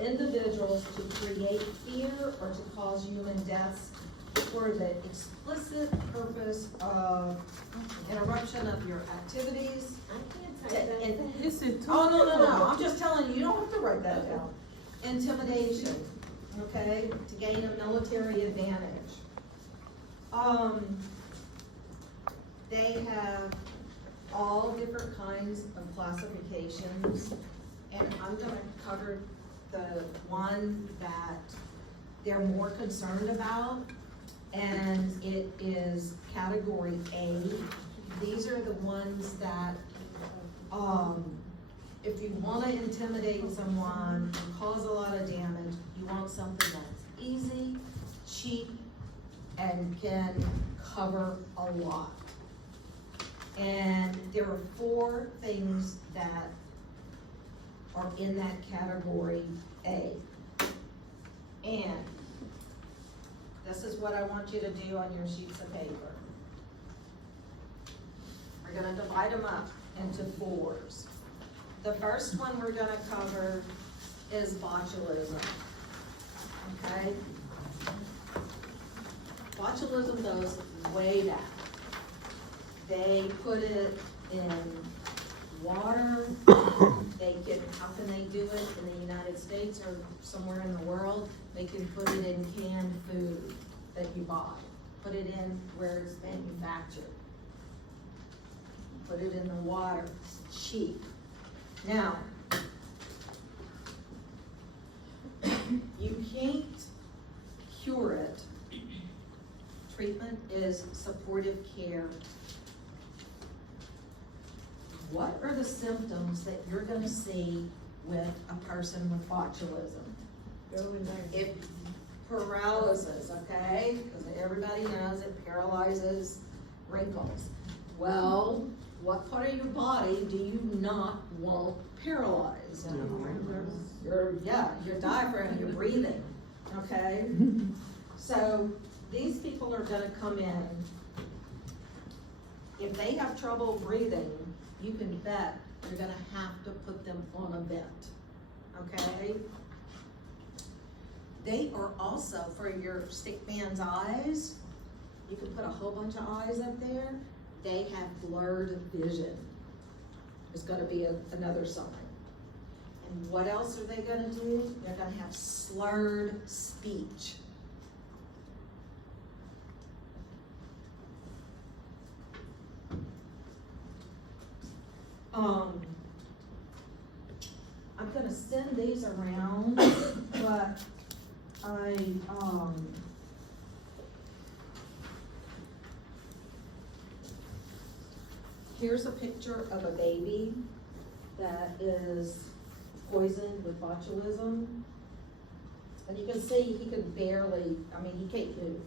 individuals to create fear or to cause human deaths for the explicit purpose of interruption of your activities. I can't say that. And- This is Oh, no, I'm just telling you, you don't have to write that down. Intimidation, okay, to gain a military advantage. They have all different kinds of classifications, and I'm gonna cover the one that they're more concerned about, and it is category A. These are the ones that, if you wanna intimidate someone and cause a lot of damage, you want something that's easy, cheap, and can cover a lot. And there are 4 things that are in that category A. And this is what I want you to do on your sheets of paper. We're gonna divide them up into 4s. The first one we're gonna cover is botulism, okay? Botulism goes way back. They put it in water. How can they do it in the United States or somewhere in the world? They can put it in canned food that you buy. Put it in where it's manufactured. Put it in the water, it's cheap. Now, you can't cure it. Treatment is supportive care. What are the symptoms that you're gonna see with a person with botulism? If paralysis, okay, because everybody knows it paralyzes wrinkles. Well, what part of your body do you not want paralyzed? Your diaphragm, your breathing, okay? So these people are gonna come in. If they have trouble breathing, you can bet you're gonna have to put them on a vent, okay? They are also, for your stick man's eyes, you can put a whole bunch of eyes up there, they have blurred vision. It's gonna be another sign. And what else are they gonna do? They're gonna have slurred speech. I'm gonna send these around, but here's a picture of a baby that is poisoned with botulism. And you can see he can barely, he can't move.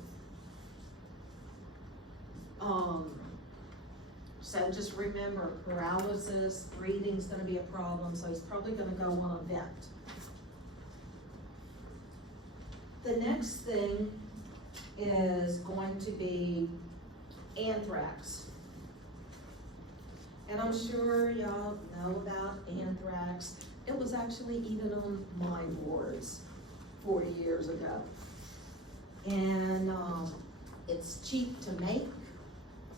So just remember, paralysis, breathing's gonna be a problem, so he's probably gonna go on a vent. The next thing is going to be anthrax. And I'm sure y'all know about anthrax. It was actually even on my boards 40 years ago. And it's cheap to make.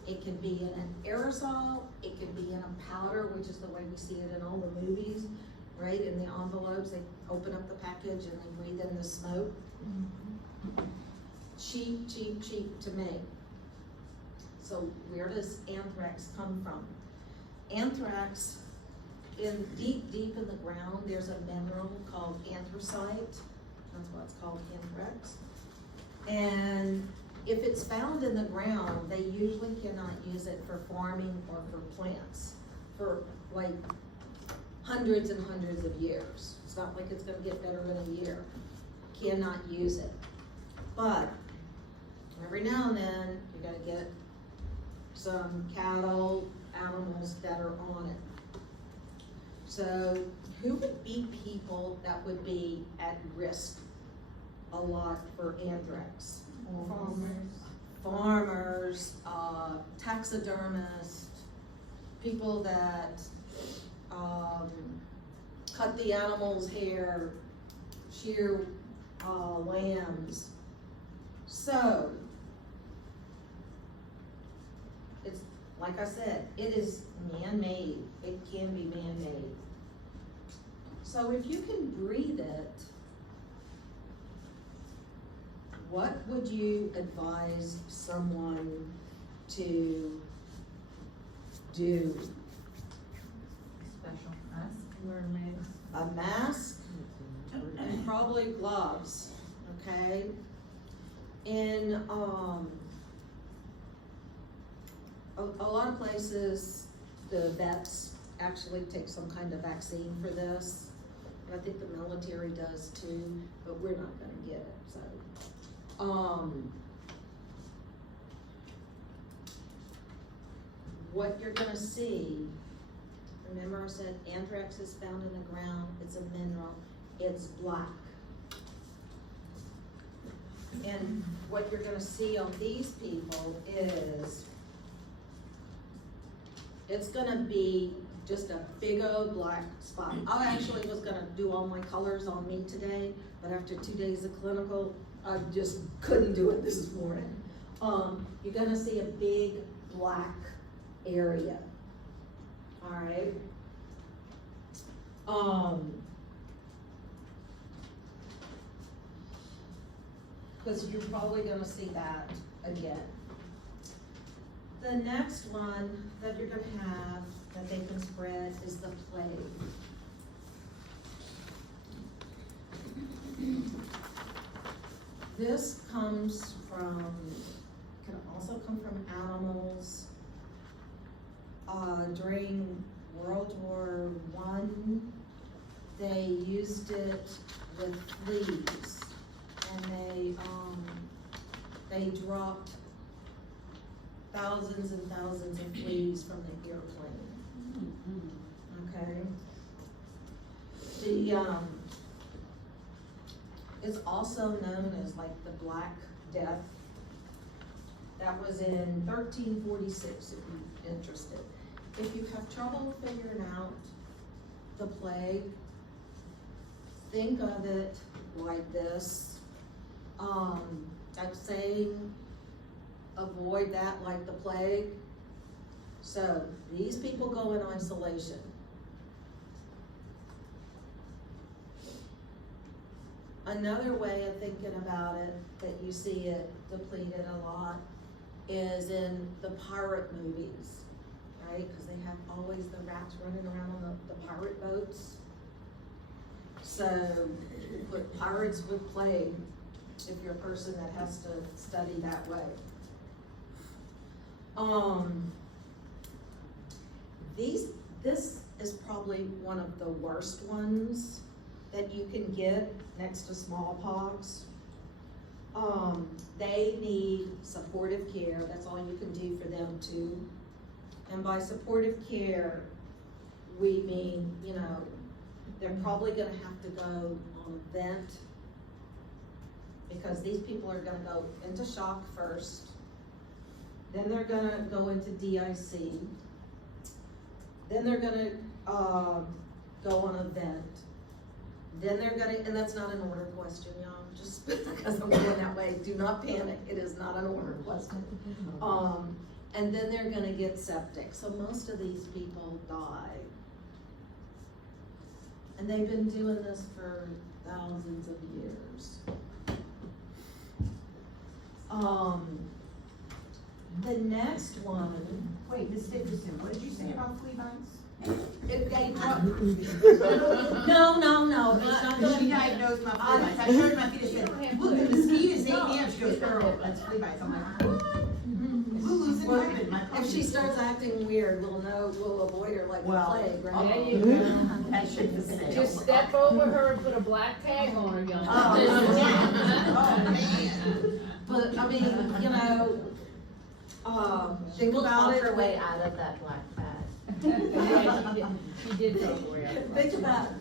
It can be in an aerosol, it can be in a powder, which is the way we see it in all the movies, right? In the envelopes, they open up the package and they breathe in the smoke. Cheap, cheap, cheap to make. So where does anthrax come from? Anthrax, deep in the ground, there's a mineral called anthracite. That's why it's called anthrax. And if it's found in the ground, they usually cannot use it for farming or for plants for like hundreds and hundreds of years. It's not like it's gonna get better in a year. Cannot use it. But every now and then, you're gonna get some cattle, animals that are on it. So who would be people that would be at risk a lot for anthrax? Farmers, taxidermists, people that cut the animal's hair, shear, lambs. So, it's, like I said, it is man-made, it can be man-made. So if you can breathe it, what would you advise someone to do? Special mask, wear a mask. A mask and probably gloves, okay? In, a lot of places, the vets actually take some kind of vaccine for this. I think the military does too, but we're not gonna get it, so. What you're gonna see, remember I said anthrax is found in the ground, it's a mineral, it's black. And what you're gonna see on these people is, it's gonna be just a big old black spot. I actually was gonna do all my colors on me today, but after 2 days of clinical, I just couldn't do it this morning. You're gonna see a big black area, all right? Because you're probably gonna see that again. The next one that you're gonna have that they can spread is the plague. This comes from, can also come from animals. During World War I, they used it with fleas, and they dropped thousands and thousands of fleas from the airplane. Okay. It's also known as like the Black Death. That was in 1346, if you're interested. If you have trouble figuring out the plague, think of it like this. I'm saying avoid that like the plague. So these people go in isolation. Another way of thinking about it that you see it depleted a lot is in the pirate movies, right? Because they have always the rats running around on the pirate boats. So you put pirates with plague if you're a person that has to study that way. This is probably one of the worst ones that you can get next to smallpox. They need supportive care. That's all you can do for them too. And by supportive care, we mean, you know, they're probably gonna have to go on a vent because these people are gonna go into shock first. Then they're gonna go into DIC. Then they're gonna go on a vent. Then they're gonna, and that's not an order question, y'all, just because I'm going that way, do not panic, it is not an order question. And then they're gonna get septic, so most of these people die. And they've been doing this for thousands of years. The next one. Wait, Ms. Dickerson, what did you say about flea bites? If they no, it's not gonna She be. diagnosed my flea bites. I showed my fetus, she said, look, the mosquitoes ate me up. She goes, girl, that's flea bites. I'm like, what? Lulu's in heaven. My If she starts acting weird, we'll avoid her like the Well, plague, right? There you go. That should have said. Just step over her and put a black tag on her, young. Oh, man. But, I mean, you know, think We'll about talk it. her way out of that black bag. Yeah, she did talk her way out.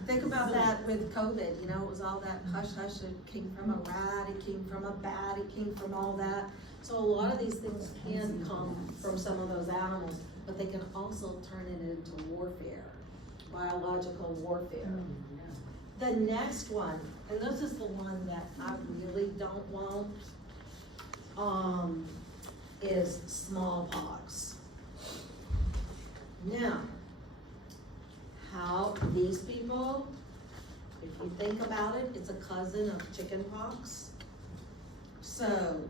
Think about that with COVID, you know, it was all that hush hush, it came from a rat, it came from a bat, it came from all that. So a lot of these things can come from some of those animals, but they can also turn it into warfare, biological warfare. The next one, and this is the one that I really don't want, is smallpox. Now, how these people, if you think about it, it's a cousin of chickenpox. So,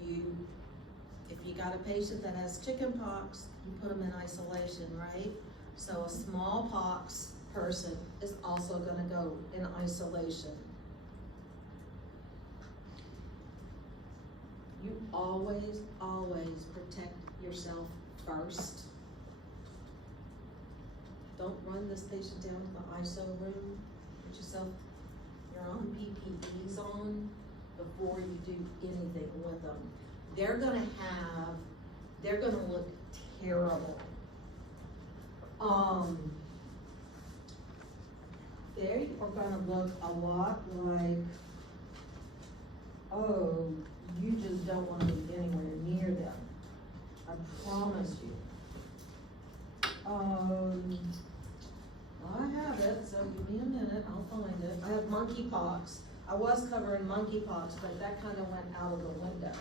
if you got a patient that has chickenpox, you put them in isolation, right? So a smallpox person is also gonna go in isolation. You always, always protect yourself first. Don't run this patient down to the ISO room. Put yourself, your own PPEs on before you do anything with them. They're gonna look terrible. They are gonna look a lot like, oh, you just don't wanna be anywhere near them. I promise you. I have it, so give me a minute, I'll find it. I have monkeypox. I was covering monkeypox, but that kind of went out of the window.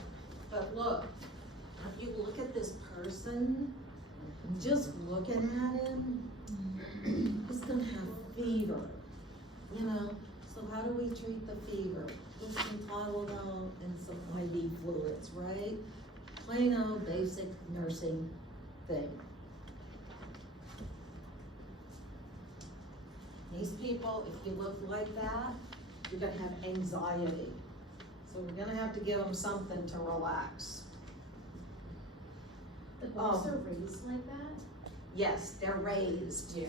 But look, if you look at this person, just looking at him, he's gonna have fever, you know? So how do we treat the fever? With some Tylenol and some IV fluids, right? Plain old basic nursing thing. These people, if you look like that, you're gonna have anxiety. So we're gonna have to give them something to relax. The books are raised like that? Yes, they're raised. Yeah.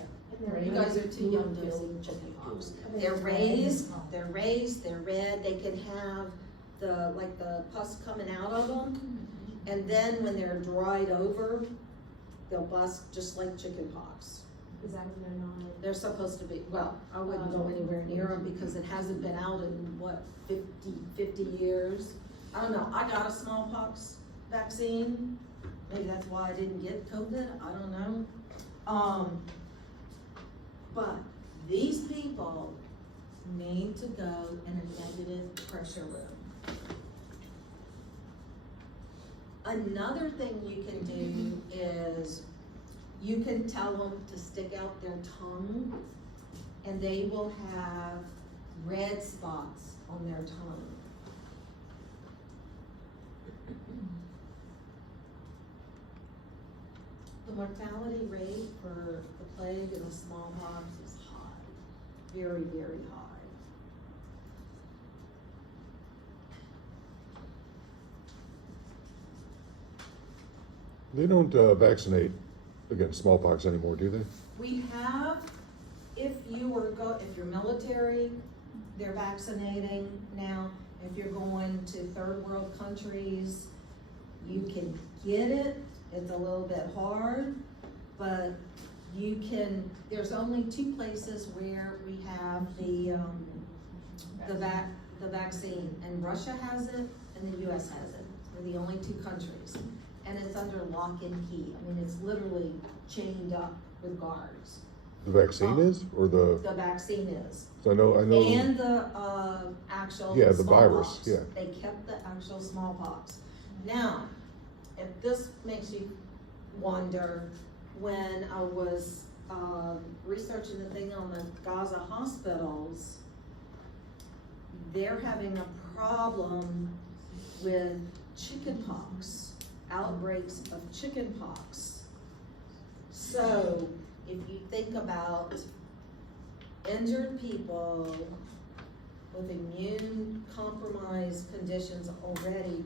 You guys are too young to see chickenpox. They're raised, they're red, they can have the pus coming out of them. And then when they're dried over, they'll bust just like chickenpox. Is that when they're not? They're supposed to be, well, I wouldn't go anywhere near them because it hasn't been out in, 50 years? I don't know, I got a smallpox vaccine. Maybe that's why I didn't get COVID, I don't know. But these people need to go in a negative pressure room. Another thing you can do is you can tell them to stick out their tongue and they will have red spots on their tongue. The mortality rate for the plague and the smallpox is high, very, very high. They don't vaccinate against smallpox anymore, do they? We have, if you're military, they're vaccinating now. If you're going to third world countries, you can get it. It's a little bit hard, but you can, there's only 2 places where we have the vaccine, and Russia has it and the US has it. We're the only 2 countries. And it's under lock and key. I mean, it's literally chained up with guards. The vaccine is, or the? The vaccine is. I know. And the actual Yeah, the smallpox. virus, yeah. They kept the actual smallpox. Now, if this makes you wonder, when I was researching the thing on the Gaza hospitals, they're having a problem with chickenpox, outbreaks of chickenpox. So, if you think about injured people with immune compromised conditions already,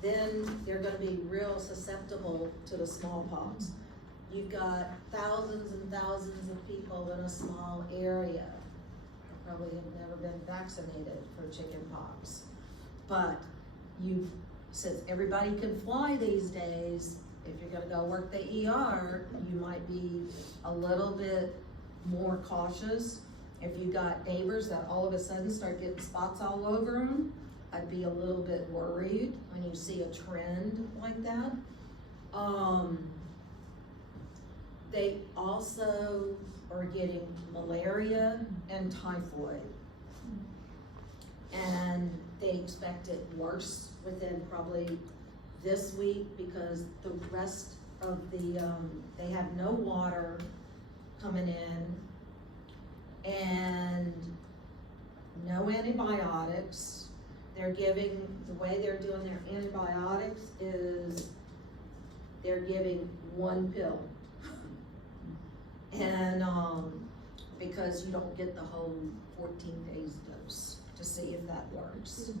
then they're gonna be real susceptible to the smallpox. You've got thousands and thousands of people in a small area that probably have never been vaccinated for chickenpox. But since everybody can fly these days, if you're gonna go work the ER, you might be a little bit more cautious. If you got neighbors that all of a sudden start getting spots all over them, I'd be a little bit worried when you see a trend like that. They also are getting malaria and typhoid. And they expect it worse within probably this week because the rest of the, they have no water coming in and no antibiotics. They're giving, the way they're doing their antibiotics is they're giving one pill. And, because you don't get the whole 14 days dose to see if that works.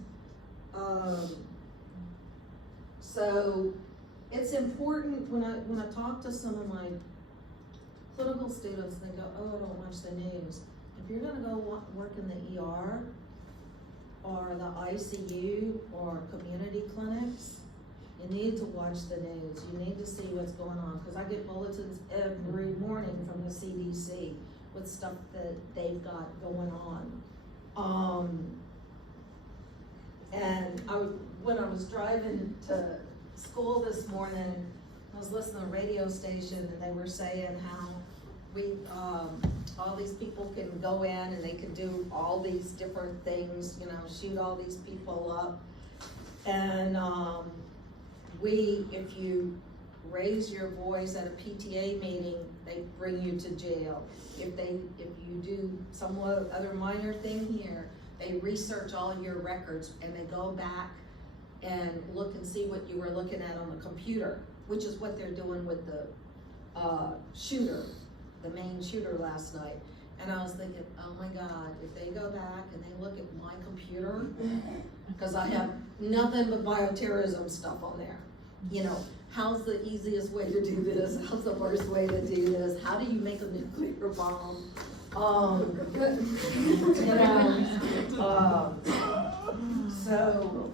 So it's important when I talk to some of my clinical students, they go, oh, I don't watch the news. If you're gonna go work in the ER or the ICU or community clinics, you need to watch the news. You need to see what's going on, because I get bulletins every morning from the CDC with stuff that they've got going on. And when I was driving to school this morning, I was listening to a radio station and they were saying how all these people can go in and they can do all these different things, you know, shoot all these people up. And if you raise your voice at a PTA meeting, they bring you to jail. If you do some other minor thing here, they research all your records and they go back and look and see what you were looking at on the computer, which is what they're doing with the shooter, the main shooter last night. And I was thinking, oh my God, if they go back and they look at my computer, because I have nothing but bioterrorism stuff on there. You know, how's the easiest way to do this? How's the worst way to do this? How do you make a nuclear bomb? You know, so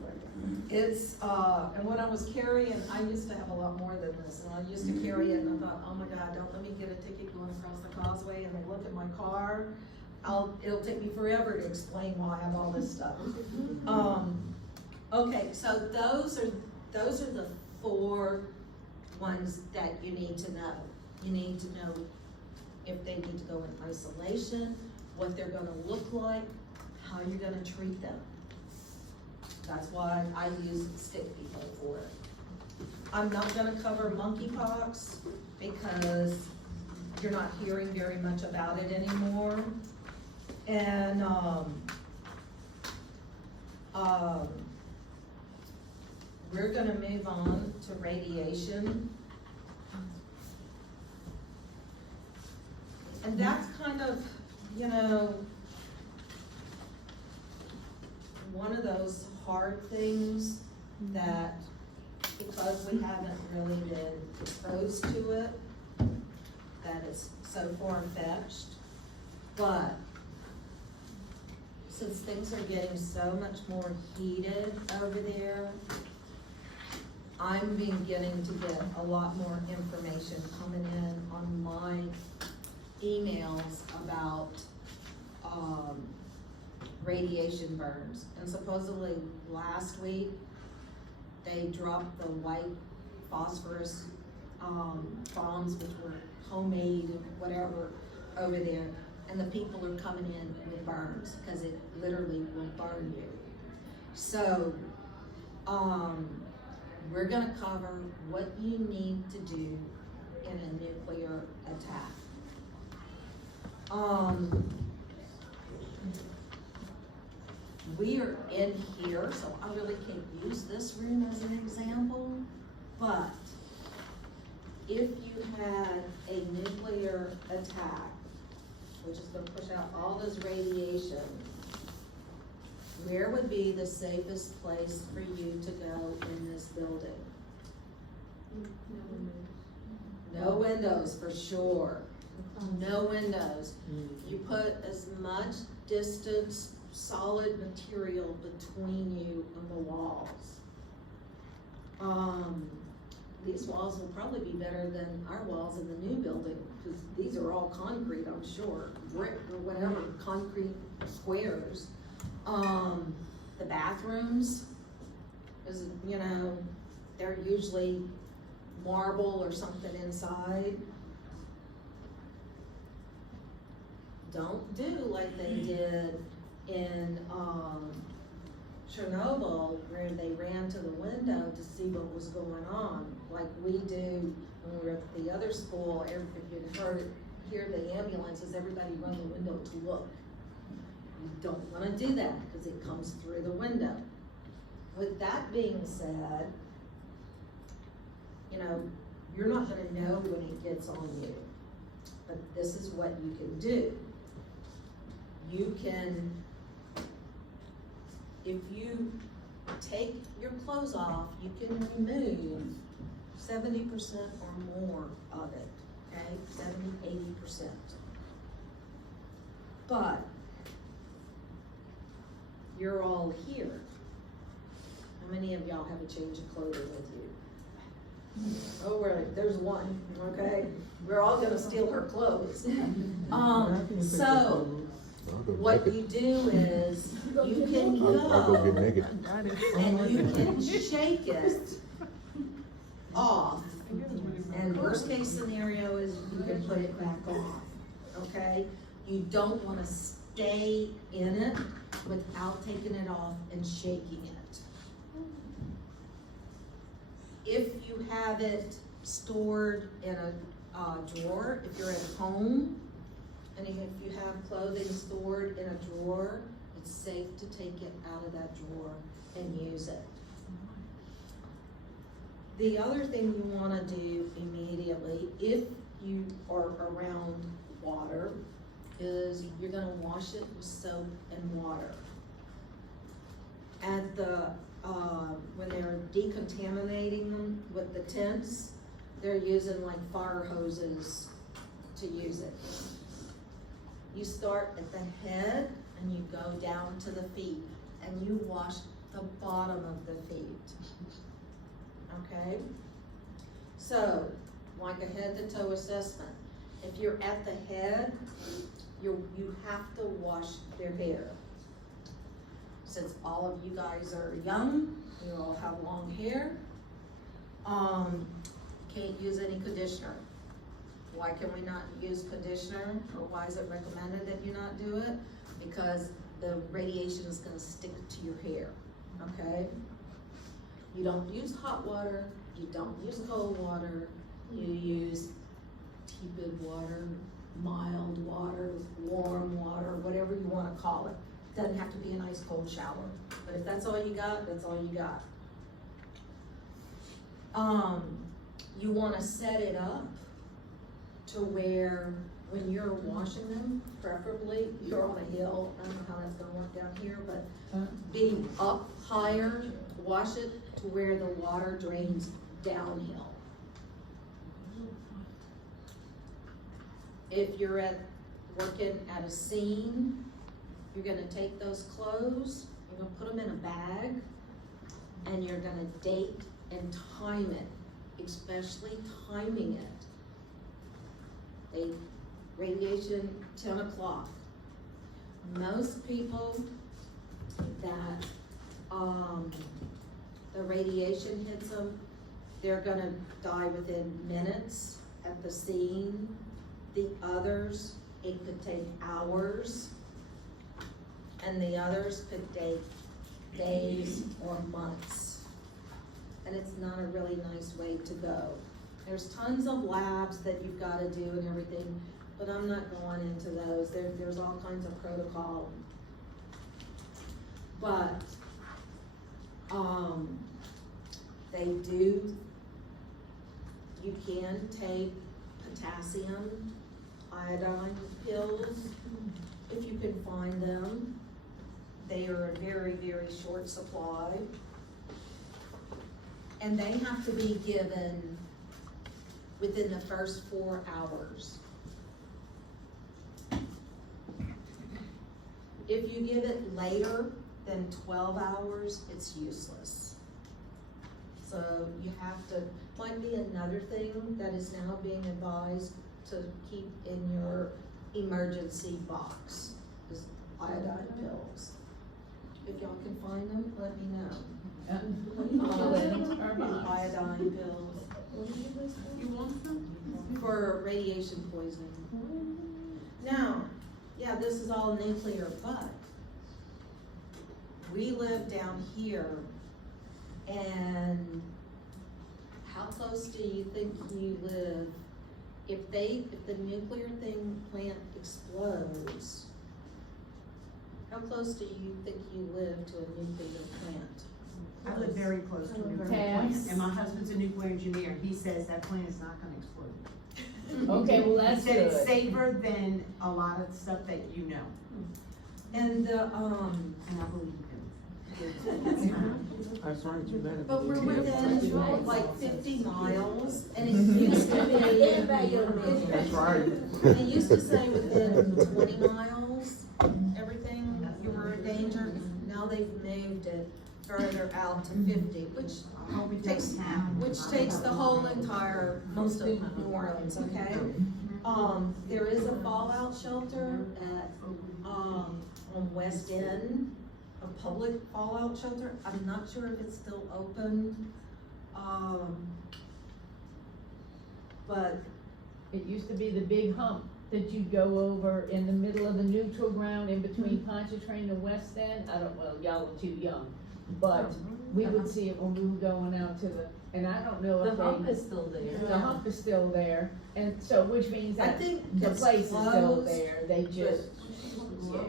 it's, and when I was carrying, I used to have a lot more than this, and I used to carry it and I thought, oh my God, don't let me get a ticket going across the causeway, and they look at my car, it'll take me forever to explain why I have all this stuff. Okay, so those are the 4 ones that you need to know. You need to know if they need to go in isolation, what they're gonna look like, how you're gonna treat them. That's why I use stick people for it. I'm not gonna cover monkeypox because you're not hearing very much about it anymore. And we're gonna move on to radiation. And that's kind of, you know, one of those hard things that, because we haven't really been exposed to it, that it's so far-fetched. But since things are getting so much more heated over there, I'm beginning to get a lot more information coming in on my emails about radiation burns. And supposedly last week, they dropped the white phosphorus bombs, which were homemade and whatever, over there. And the people are coming in with burns because it literally will burn you. So, we're gonna cover what you need to do in a nuclear attack. We are in here, so I really can't use this room as an example, but if you had a nuclear attack, which is gonna push out all this radiation, where would be the safest place for you to go in this building? No windows, for sure. No windows. You put as much distance, solid material between you and the walls. These walls will probably be better than our walls in the new building, because these are all concrete, I'm sure, brick or whatever, concrete squares. The bathrooms is, you know, they're usually marble or something inside. don't do like they did in, Chernobyl, where they ran to the window to see what was going on, like we do when we were at the other school. If you hear the ambulances, everybody run the window to look. You don't wanna do that, cause it comes through the window. With that being said, you know, you're not gonna know when it gets on you, but this is what you can do. You can, if you take your clothes off, you can remove 70% or more of it, okay? 70–80%. But you're all here. How many of y'all have a change of clothing with you? Oh, really? There's one, okay? We're all gonna steal her clothes. So, I'll go what naked. you do is, you can I'll go get go naked. and you can shake it off. And worst case scenario is you can put it back on, okay? You don't wanna stay in it without taking it off and shaking it. If you have it stored in a drawer, if you're at home, and if you have clothing stored in a drawer, it's safe to take it out of that drawer and use it. The other thing you wanna do immediately, if you are around water, is you're gonna wash it with soap and water. At the, when they're decontaminating them with the tents, they're using like fire hoses to use it. You start at the head and you go down to the feet and you wash the bottom of the feet. Okay? So, like a head to toe assessment. If you're at the head, you have to wash their hair. Since all of you guys are young, you all have long hair, can't use any conditioner. Why can we not use conditioner, or why is it recommended that you not do it? Because the radiation is gonna stick to your hair, okay? You don't use hot water, you don't use cold water, you use tepid water, mild water, warm water, whatever you wanna call it. Doesn't have to be an ice cold shower, but if that's all you got, that's all you got. You wanna set it up to where when you're washing them, preferably you're on a hill. I don't know how that's gonna work down here, but be up higher, wash it to where the water drains downhill. If you're working at a scene, you're gonna take those clothes, you're gonna put them in a bag, and you're gonna date and time it, especially timing it. Radiation, 10 o'clock. Most people that, the radiation hits them, they're gonna die within minutes at the scene. The others, it could take hours, and the others could take days or months. And it's not a really nice way to go. There's tons of labs that you've gotta do and everything, but I'm not going into those. There's all kinds of protocol. But, you can take potassium iodine pills if you can find them. They are a very, very short supply. And they have to be given within the first 4 hours. If you give it later than 12 hours, it's useless. So you have to, might be another thing that is now being advised to keep in your emergency box, is iodine pills. If y'all can find them, let me know. Iodine pills. You want them? For radiation poisoning. Now, yeah, this is all nuclear, but we live down here, and how close do you think you live? If the nuclear plant explodes, how close do you think you live to a nuclear plant? I live very close to a nuclear Tabs. plant, and my husband's a nuclear engineer, he says that plant is not gonna explode. Okay, well, that's He said it's good. safer than a lot of stuff that you know, And the, and I believe him. That's right, you better. but we're believe it. within like 50 miles, and it used to be. That's right. It used to say within 20 miles, everything, you were in danger. Now they've moved it further out to 50, which I hope it takes, doesn't happen. which takes the whole entire, most of New Orleans, okay? There is a fallout shelter at, on West End, a public fallout shelter. I'm not sure if it's still open. But It used to be the big hump that you'd go over in the middle of the neutral ground in between Pontchartrain and West End. I don't, well, y'all are too young, but we would see it when we were going out to the, and I don't know if The hump they, is still there. the hump is still there. And so, which means I that think the it's place is still closed, there, they just, yeah.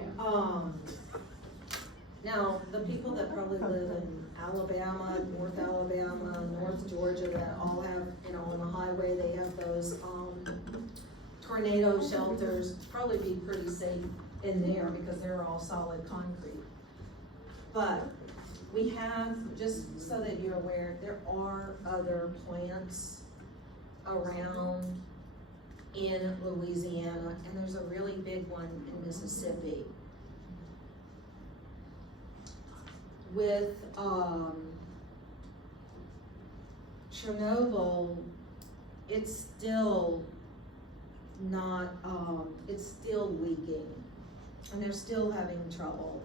Now, the people that probably live in Alabama, North Alabama, North Georgia, that all have, you know, on the highway, they have those, tornado shelters, probably be pretty safe in there because they're all solid concrete. But we have, just so that you're aware, there are other plants around in Louisiana, and there's a really big one in Mississippi. With, Chernobyl, it's still not, it's still leaking, and they're still having trouble.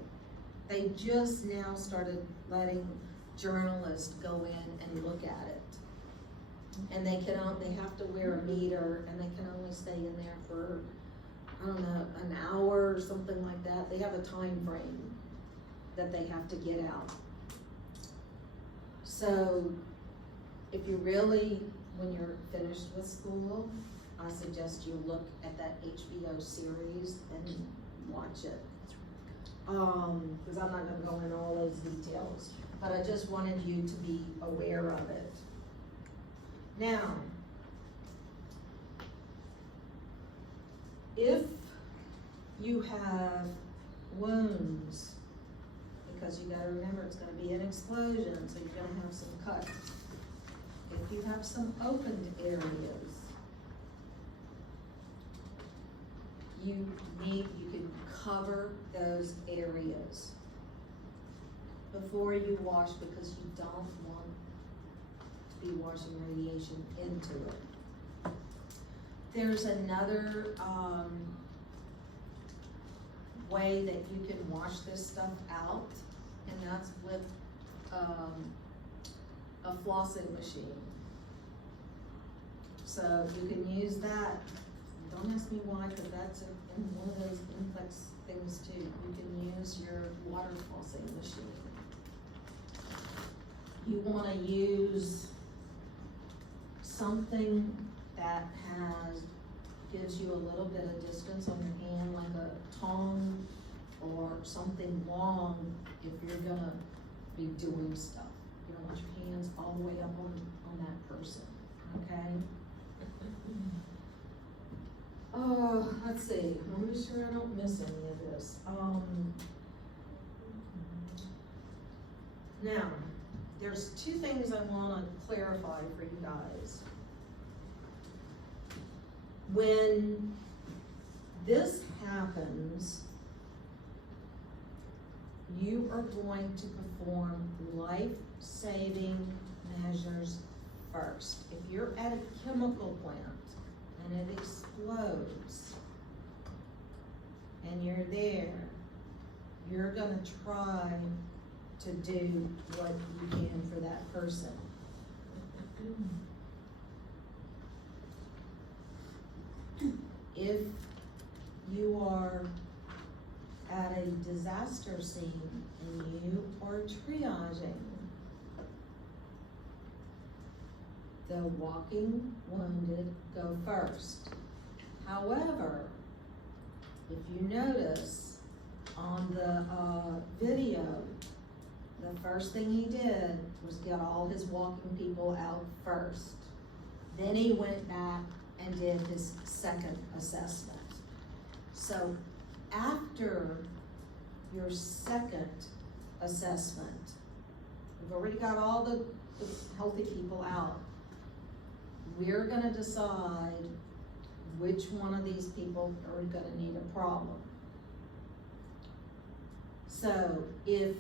They just now started letting journalists go in and look at it. And they have to wear a meter, and they can only stay in there for, I don't know, an hour or something like that. They have a time frame that they have to get out. So, if you really, when you're finished with school, I suggest you look at that HBO series and watch it. Cause I'm not gonna go into all those details, but I just wanted you to be aware of it. Now, if you have wounds, because you gotta remember it's gonna be an explosion, so you're gonna have some cuts. If you have some opened areas, you can cover those areas before you wash, because you don't want to be washing radiation into it. There's another, way that you can wash this stuff out, and that's with, a flossing machine. So you can use that. Don't ask me why, but that's in one of those inflex things too. You can use your water flossing machine. You wanna use something that gives you a little bit of distance on your hand, like a tongue or something long if you're gonna be doing stuff. You don't want your hands all the way up on that person, okay? Oh, let's see, I'm sure I don't miss any of this. Now, there's two things I wanna clarify for you guys. When this happens, you are going to perform life-saving measures first. If you're at a chemical plant and it explodes and you're there, you're gonna try to do what you can for that person. If you are at a disaster scene and you are triaging, the walking wounded go first. However, if you notice on the, video, the first thing he did was get all his walking people out first. Then he went back and did his second assessment. So after your second assessment, we've already got all the healthy people out. We're gonna decide which one of these people are gonna need a problem. So if